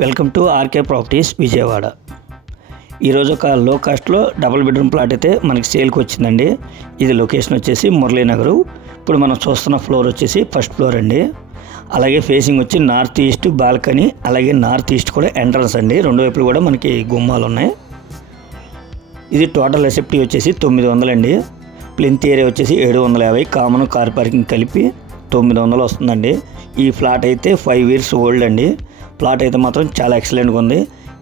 Welcome to RK properties Vijayawada. ఈరోజు ఒక లో కాస్ట్లో డబుల్ బెడ్రూమ్ ప్లాట్ అయితే మనకి సేల్కి వచ్చిందండి. ఇది లొకేషన్ వచ్చేసి మురళీనగర్ ఇప్పుడు మనం చూస్తున్న ఫ్లోర్ వచ్చేసి ఫస్ట్ ఫ్లోర్ అండి. అలాగే ఫేసింగ్ వచ్చి నార్త్ ఈస్ట్ బాల్కనీ అలాగే నార్త్ ఈస్ట్ కూడా ఎంట్రన్స్ అండి. రెండు వైపులు కూడా మనకి గుమ్మాలు ఉన్నాయి. ఇది టోటల్ రెసిప్టీ వచ్చేసి తొమ్మిది వందలండి ప్లెంత్ ఏరియా వచ్చేసి ఏడు వందల యాభై. కామన్ కార్ పార్కింగ్ కలిపి తొమ్మిది వందలు వస్తుందండి. ఈ ఫ్లాట్ అయితే ఫైవ్ ఇయర్స్ ఓల్డ్ అండి. ప్లాట్ అయితే మాత్రం చాలా ఎక్సలెంట్గా ఉంది.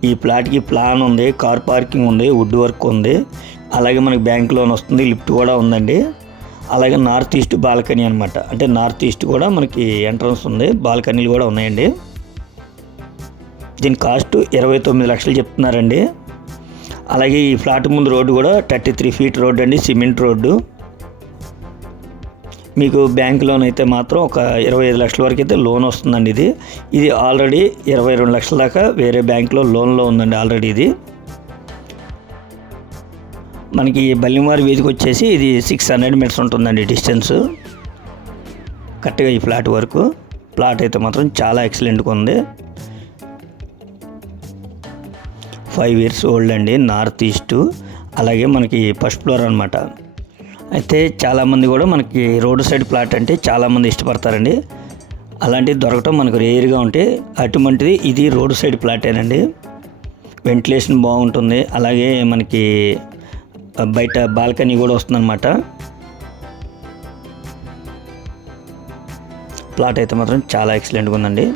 ఈ ప్లాట్కి ప్లాన్ ఉంది కార్ పార్కింగ్ ఉంది వుడ్ వర్క్ ఉంది. అలాగే మనకి బ్యాంక్ లోన్ వస్తుంది లిఫ్ట్ కూడా ఉందండి. అలాగే నార్త్ ఈస్ట్ బాల్కనీ అనమాట అంటే నార్త్ ఈస్ట్ కూడా మనకి ఎంట్రన్స్ ఉంది బాల్కనీలు కూడా ఉన్నాయండి. దీని కాస్ట్ ఇరవై తొమ్మిది లక్షలు చెప్తున్నారండి. అలాగే ఈ ఫ్లాట్ ముందు రోడ్డు కూడా థర్టీ త్రీ ఫీట్ రోడ్ అండి సిమెంట్ రోడ్డు. మీకు బ్యాంక్ లోన్ అయితే మాత్రం ఒక ఇరవై ఐదు లక్షల వరకు అయితే లోన్ వస్తుందండి ఇది. ఇది ఆల్రెడీ ఇరవై రెండు లక్షల దాకా వేరే బ్యాంక్లో లోన్లో ఉందండి ఆల్రెడీ ఇది. మనకి బల్లిమారి వీధికి వచ్చేసి ఇది సిక్స్ హండ్రెడ్ మీటర్స్ ఉంటుందండి డిస్టెన్స్. కరెక్ట్గా ఈ ఫ్లాట్ వరకు. ప్లాట్ అయితే మాత్రం చాలా ఎక్సలెంట్గా ఉంది. ఫైవ్ ఇయర్స్ ఓల్డ్ అండి నార్త్ ఈస్ట్. అలాగే మనకి ఫస్ట్ ఫ్లోర్ అనమాట అయితే చాలామంది కూడా మనకి రోడ్ సైడ్ ప్లాట్ అంటే చాలామంది ఇష్టపడతారండి. అలాంటివి దొరకటం మనకు రేర్గా ఉంటే అటువంటిది ఇది రోడ్ సైడ్ ప్లాటేనండి వెంటిలేషన్ బాగుంటుంది. అలాగే మనకి బయట బాల్కనీ కూడా వస్తుందన్నమాట. ప్లాట్ అయితే మాత్రం చాలా ఎక్సలెంట్గా ఉందండి.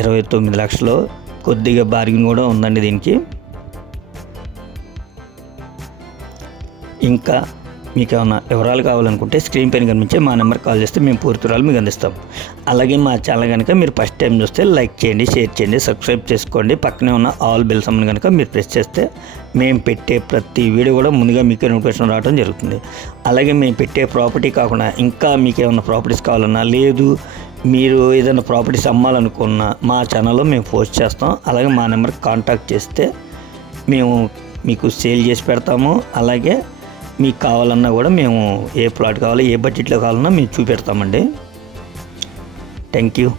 ఇరవై తొమ్మిది లక్షలు కొద్దిగా బార్గింగ్ కూడా ఉందండి దీనికి. ఇంకా మీకు ఏమైనా వివరాలు కావాలనుకుంటే స్క్రీన్ పైన కనిపించే మా నెంబర్ కాల్ చేస్తే మేము పూర్తి వివరాలు మీకు అందిస్తాం. అలాగే మా ఛానల్ కనుక మీరు ఫస్ట్ టైం చూస్తే లైక్ చేయండి షేర్ చేయండి సబ్స్క్రైబ్ చేసుకోండి. పక్కనే ఉన్న ఆల్ బెల్ సమ్మని కనుక మీరు ప్రెస్ చేస్తే మేము పెట్టే ప్రతి వీడియో కూడా ముందుగా మీకు నోటిఫికేషన్ రావడం జరుగుతుంది. అలాగే మేము పెట్టే ప్రాపర్టీ కాకుండా ఇంకా మీకు ఏమైనా ప్రాపర్టీస్ కావాలన్నా లేదు మీరు ఏదైనా ప్రాపర్టీస్ అమ్మాలనుకున్నా మా ఛానల్లో మేము పోస్ట్ చేస్తాం. అలాగే మా నెంబర్కి కాంటాక్ట్ చేస్తే మేము మీకు సేల్ చేసి పెడతాము. అలాగే మీకు కావాలన్నా కూడా మేము ఏ ప్లాట్ కావాలో ఏ బడ్జెట్లో కావాలన్నా మేము చూపెడతామండి. Thank you